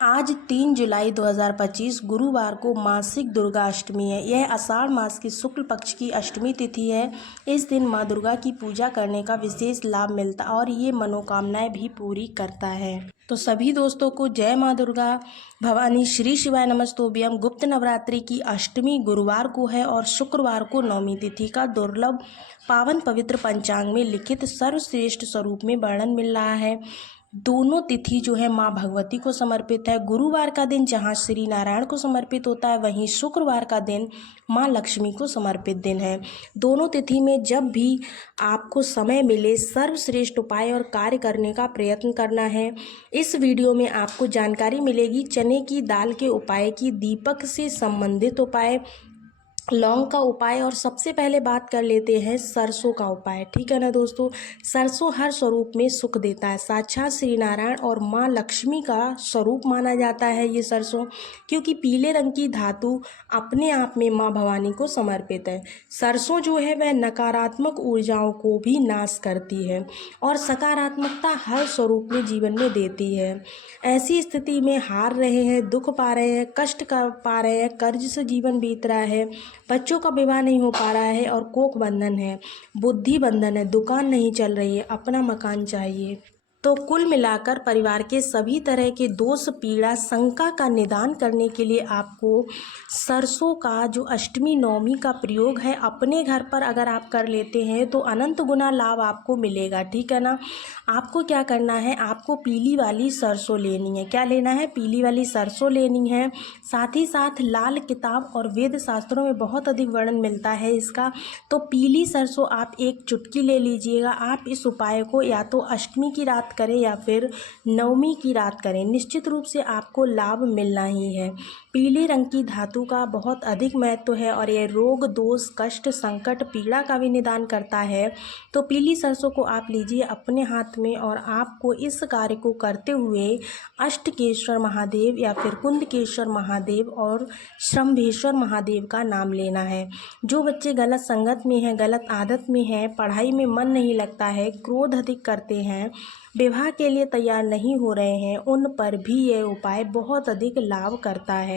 आज 3 जुलाई 2025 गुरुवार को मासिक दुर्गा अष्टमी है। यह आषाढ़ मास की शुक्ल पक्ष की अष्टमी तिथि है। इस दिन माँ दुर्गा की पूजा करने का विशेष लाभ मिलता और ये मनोकामनाएं भी पूरी करता है। तो सभी दोस्तों को जय माँ दुर्गा भवानी। श्री शिवाय नमस्तोभ्यम। गुप्त नवरात्रि की अष्टमी गुरुवार को है और शुक्रवार को नवमी तिथि का दुर्लभ पावन पवित्र पंचांग में लिखित सर्वश्रेष्ठ स्वरूप में वर्णन मिल रहा है। दोनों तिथि जो है माँ भगवती को समर्पित है। गुरुवार का दिन जहाँ श्री नारायण को समर्पित होता है, वहीं शुक्रवार का दिन माँ लक्ष्मी को समर्पित दिन है। दोनों तिथि में जब भी आपको समय मिले सर्वश्रेष्ठ उपाय और कार्य करने का प्रयत्न करना है। इस वीडियो में आपको जानकारी मिलेगी चने की दाल के उपाय की, दीपक से संबंधित उपाय, लौंग का उपाय और सबसे पहले बात कर लेते हैं सरसों का उपाय। ठीक है ना दोस्तों। सरसों हर स्वरूप में सुख देता है। साक्षात श्री नारायण और माँ लक्ष्मी का स्वरूप माना जाता है ये सरसों, क्योंकि पीले रंग की धातु अपने आप में माँ भवानी को समर्पित है। सरसों जो है वह नकारात्मक ऊर्जाओं को भी नाश करती है और सकारात्मकता हर स्वरूप में जीवन में देती है। ऐसी स्थिति में हार रहे हैं, दुख पा रहे हैं, कष्ट कर पा रहे हैं, कर्ज से जीवन बीत रहा है, बच्चों का विवाह नहीं हो पा रहा है और कोख बंधन है, बुद्धि बंधन है, दुकान नहीं चल रही है, अपना मकान चाहिए, तो कुल मिलाकर परिवार के सभी तरह के दोष, पीड़ा, शंका का निदान करने के लिए आपको सरसों का जो अष्टमी नवमी का प्रयोग है अपने घर पर अगर आप कर लेते हैं तो अनंत गुना लाभ आपको मिलेगा। ठीक है ना। आपको क्या करना है, आपको पीली वाली सरसों लेनी है। क्या लेना है? पीली वाली सरसों लेनी है। साथ ही साथ लाल किताब और वेद शास्त्रों में बहुत अधिक वर्णन मिलता है इसका। तो पीली सरसों आप एक चुटकी ले लीजिएगा। आप इस उपाय को या तो अष्टमी की रात करें या फिर नवमी की रात करें, निश्चित रूप से आपको लाभ मिलना ही है। पीले रंग की धातु का बहुत अधिक महत्व है और यह रोग, दोष, कष्ट, संकट, पीड़ा का भी निदान करता है। तो पीली सरसों को आप लीजिए अपने हाथ में और आपको इस कार्य को करते हुए अष्टकेश्वर महादेव या फिर कुंदकेश्वर महादेव और शंभेश्वर महादेव का नाम लेना है। जो बच्चे गलत संगत में हैं, गलत आदत में हैं, पढ़ाई में मन नहीं लगता है, क्रोध अधिक करते हैं, विवाह के लिए तैयार नहीं हो रहे हैं, उन पर भी यह उपाय बहुत अधिक लाभ करता है।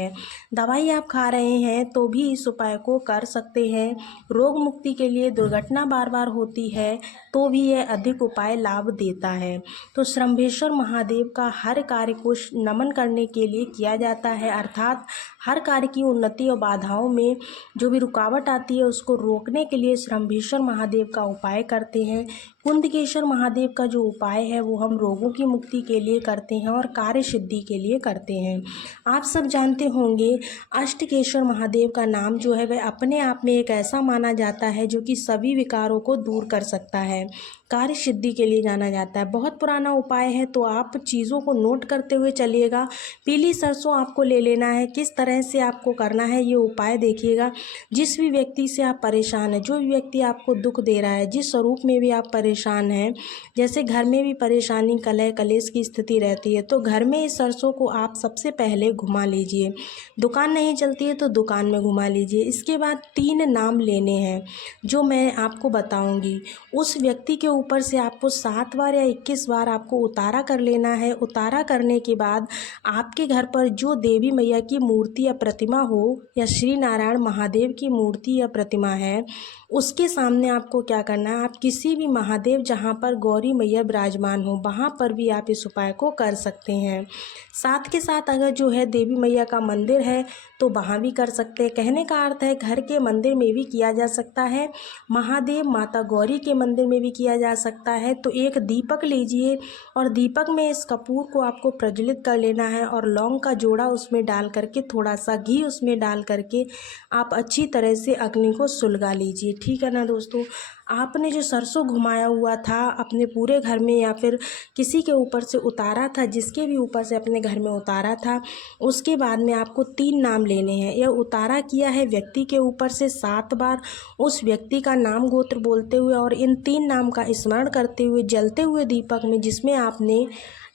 दवाई आप खा रहे हैं तो भी इस उपाय को कर सकते हैं। रोग मुक्ति के लिए, दुर्घटना बार बार होती है तो भी यह अधिक उपाय लाभ देता है। तो शंभेश्वर महादेव का हर कार्य को नमन करने के लिए किया जाता है, अर्थात हर कार्य की उन्नति और बाधाओं में जो भी रुकावट आती है उसको रोकने के लिए शंभेश्वर महादेव का उपाय करते हैं। कुंदकेश्वर महादेव का जो उपाय है वो हम रोगों की मुक्ति के लिए करते हैं और कार्य सिद्धि के लिए करते हैं। आप सब जानते होंगे अष्टकेश्वर महादेव का नाम जो है वह अपने आप में एक ऐसा माना जाता है जो कि सभी विकारों को दूर कर सकता है, कार्य सिद्धि के लिए जाना जाता है। बहुत पुराना उपाय है तो आप चीज़ों को नोट करते हुए चलिएगा। पीली सरसों आपको ले लेना है। किस तरह से आपको करना है ये उपाय देखिएगा। जिस भी व्यक्ति से आप परेशान हैं, जो भी व्यक्ति आपको दुख दे रहा है, जिस स्वरूप में भी आप परेशान हैं, जैसे घर में भी परेशानी, कलह कलेश की स्थिति रहती है, तो घर में इस सरसों को आप सबसे पहले घुमा लीजिए। दुकान नहीं चलती है तो दुकान में घुमा लीजिए। इसके बाद 3 नाम लेने हैं जो मैं आपको बताऊंगी। उस व्यक्ति के ऊपर से आपको 7 बार या 21 बार आपको उतारा कर लेना है। उतारा करने के बाद आपके घर पर जो देवी मैया की मूर्ति या प्रतिमा हो या श्री नारायण महादेव की मूर्ति या प्रतिमा है, उसके सामने आपको क्या करना है, आप किसी भी महादेव जहाँ पर गौरी मैया विराजमान हो वहाँ पर भी आप इस उपाय को कर सकते हैं। साथ के साथ अगर जो है देवी मैया का मंदिर है तो वहाँ भी कर सकते हैं। कहने का अर्थ है घर के मंदिर में भी किया जा सकता है, महादेव माता गौरी के मंदिर में भी किया जा सकता है। तो एक दीपक लीजिए और दीपक में इस कपूर को आपको प्रज्वलित कर लेना है और लौंग का जोड़ा उसमें डाल करके, थोड़ा सा घी उसमें डाल करके आप अच्छी तरह से अग्नि को सुलगा लीजिए। ठीक है ना दोस्तों। आपने जो सरसों घुमाया हुआ था अपने पूरे घर में या फिर किसी के ऊपर से उतारा था, जिसके भी ऊपर से अपने घर में उतारा था, उसके बाद में आपको 3 नाम लेने हैं। यह उतारा किया है व्यक्ति के ऊपर से 7 बार, उस व्यक्ति का नाम गोत्र बोलते हुए और इन 3 नाम का स्मरण करते हुए जलते हुए दीपक में, जिसमें आपने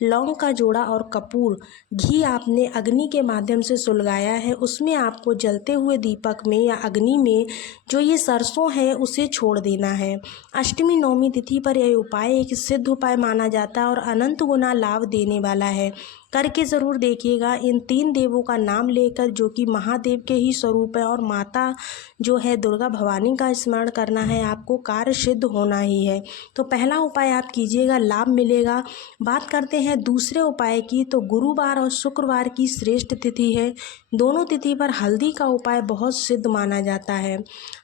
लौंग का जोड़ा और कपूर, घी आपने अग्नि के माध्यम से सुलगाया है, उसमें आपको जलते हुए दीपक में या अग्नि में जो ये सरसों है उसे छोड़ देना है। अष्टमी नवमी तिथि पर यह उपाय एक सिद्ध उपाय माना जाता है और अनंत गुना लाभ देने वाला है। करके ज़रूर देखिएगा। इन 3 देवों का नाम लेकर, जो कि महादेव के ही स्वरूप है, और माता जो है दुर्गा भवानी का स्मरण करना है, आपको कार्य सिद्ध होना ही है। तो पहला उपाय आप कीजिएगा, लाभ मिलेगा। बात करते हैं दूसरे उपाय की, तो गुरुवार और शुक्रवार की श्रेष्ठ तिथि है। दोनों तिथि पर हल्दी का उपाय बहुत सिद्ध माना जाता है।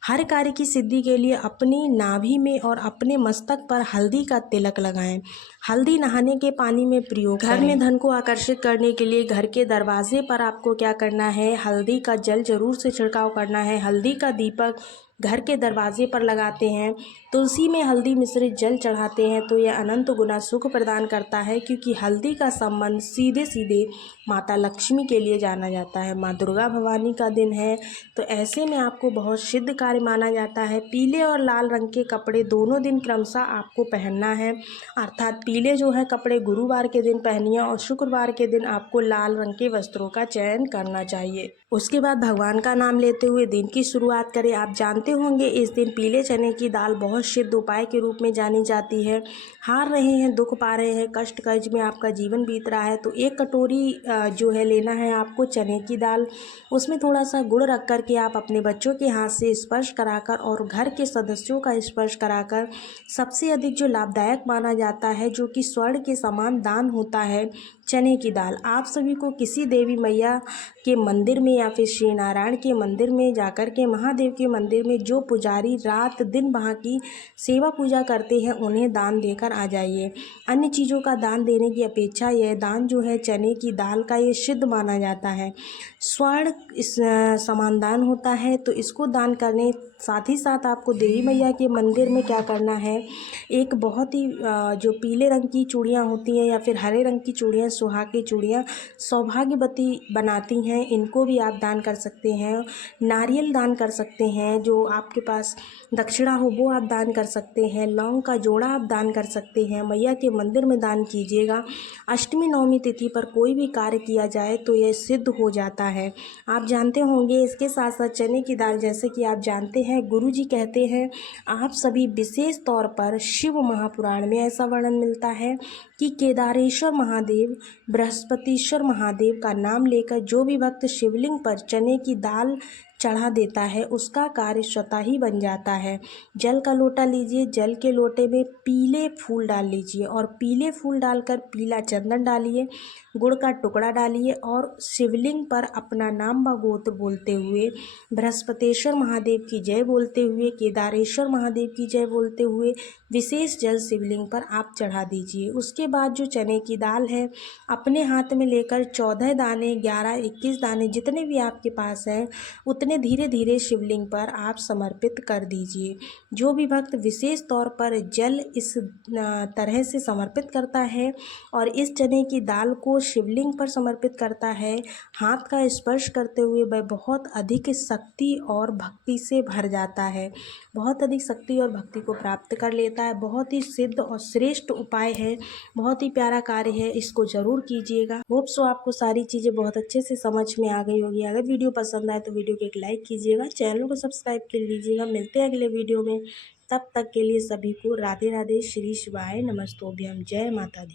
हर कार्य की सिद्धि के लिए अपनी नाभि में और अपने मस्तक पर हल्दी का तिलक लगाएं। हल्दी नहाने के पानी में प्रयोग करें। घर में धन को आकर्षित करने के लिए घर के दरवाजे पर आपको क्या करना है, हल्दी का जल जरूर से छिड़काव करना है। हल्दी का दीपक घर के दरवाजे पर लगाते हैं, तुलसी में हल्दी मिश्रित जल चढ़ाते हैं, तो यह अनंत गुना सुख प्रदान करता है, क्योंकि हल्दी का संबंध सीधे सीधे माता लक्ष्मी के लिए जाना जाता है। माँ दुर्गा भवानी का दिन है, तो ऐसे में आपको बहुत सिद्ध कार्य माना जाता है। पीले और लाल रंग के कपड़े दोनों दिन क्रमशः आपको पहनना है, अर्थात पीले जो है कपड़े गुरुवार के दिन पहनिए और शुक्रवार के दिन आपको लाल रंग के वस्त्रों का चयन करना चाहिए। उसके बाद भगवान का नाम लेते हुए दिन की शुरुआत करें। आप जानते होंगे इस दिन पीले चने की दाल बहुत सिद्ध उपाय के रूप में जानी जाती है। हार रहे हैं, दुख पा रहे हैं, कष्ट कर्ज में आपका जीवन बीत रहा है, तो 1 कटोरी जो है लेना है आपको चने की दाल। उसमें थोड़ा सा गुड़ रख कर के आप अपने बच्चों के हाथ से स्पर्श कराकर और घर के सदस्यों का स्पर्श कराकर, सबसे अधिक जो लाभदायक माना जाता है, जो कि स्वर्ण के समान दान होता है, चने की दाल, आप सभी को किसी देवी मैया के मंदिर में या फिर श्री नारायण के मंदिर में जाकर के, महादेव के मंदिर में जो पुजारी रात दिन वहाँ की सेवा पूजा करते हैं, उन्हें दान देकर आ जाइए। अन्य चीज़ों का दान देने की अपेक्षा यह दान जो है चने की दाल का, ये सिद्ध माना जाता है। स्वर्ण इस समान दान होता है, तो इसको दान करने साथ ही साथ आपको देवी मैया के मंदिर में क्या करना है, एक बहुत ही जो पीले रंग की चूड़ियाँ होती हैं या फिर हरे रंग की चूड़ियाँ, सुहाग की चूड़ियाँ सौभाग्यवती बनाती हैं, इनको भी आप दान कर सकते हैं। नारियल दान कर सकते हैं, जो आपके पास दक्षिणा हो वो आप दान कर सकते हैं। लौंग का जोड़ा आप दान कर सकते हैं, मैया के मंदिर में दान कीजिएगा। अष्टमी नवमी तिथि पर कोई भी कार्य किया जाए तो यह सिद्ध हो जाता है। आप जानते होंगे इसके साथ साथ चने की दाल, जैसे कि आप जानते हैं गुरुजी कहते हैं, आप सभी विशेष तौर पर शिव महापुराण में ऐसा वर्णन मिलता है कि केदारेश्वर महादेव, बृहस्पतिश्वर महादेव का नाम लेकर जो भी भक्त शिवलिंग पर चने की दाल चढ़ा देता है, उसका कार्य स्वतः ही बन जाता है। जल का लोटा लीजिए, जल के लोटे में पीले फूल डाल लीजिए और पीले फूल डालकर पीला चंदन डालिए, गुड़ का टुकड़ा डालिए और शिवलिंग पर अपना नाम व गोत्र बोलते हुए, बृहस्पतिश्वर महादेव की जय बोलते हुए, केदारेश्वर महादेव की जय बोलते हुए विशेष जल शिवलिंग पर आप चढ़ा दीजिए। उसके बाद जो चने की दाल है, अपने हाथ में लेकर 14 दाने, 11, 21 दाने जितने भी आपके पास हैं, उतने धीरे धीरे शिवलिंग पर आप समर्पित कर दीजिए। जो भी भक्त विशेष तौर पर जल इस तरह से समर्पित करता है और इस चने की दाल को शिवलिंग पर समर्पित करता है, हाथ का स्पर्श करते हुए वह बहुत अधिक शक्ति और भक्ति से भर जाता है, बहुत अधिक शक्ति और भक्ति को प्राप्त कर लेता है। बहुत ही सिद्ध और श्रेष्ठ उपाय है, बहुत ही प्यारा कार्य है, इसको ज़रूर कीजिएगा। होप सो आपको सारी चीज़ें बहुत अच्छे से समझ में आ गई होगी। अगर वीडियो पसंद आए तो वीडियो को एक लाइक कीजिएगा, चैनल को सब्सक्राइब कर लीजिएगा। मिलते हैं अगले वीडियो में, तब तक के लिए सभी को राधे राधे, श्री शिवाय नमस्तोभ्यम, जय माता दी।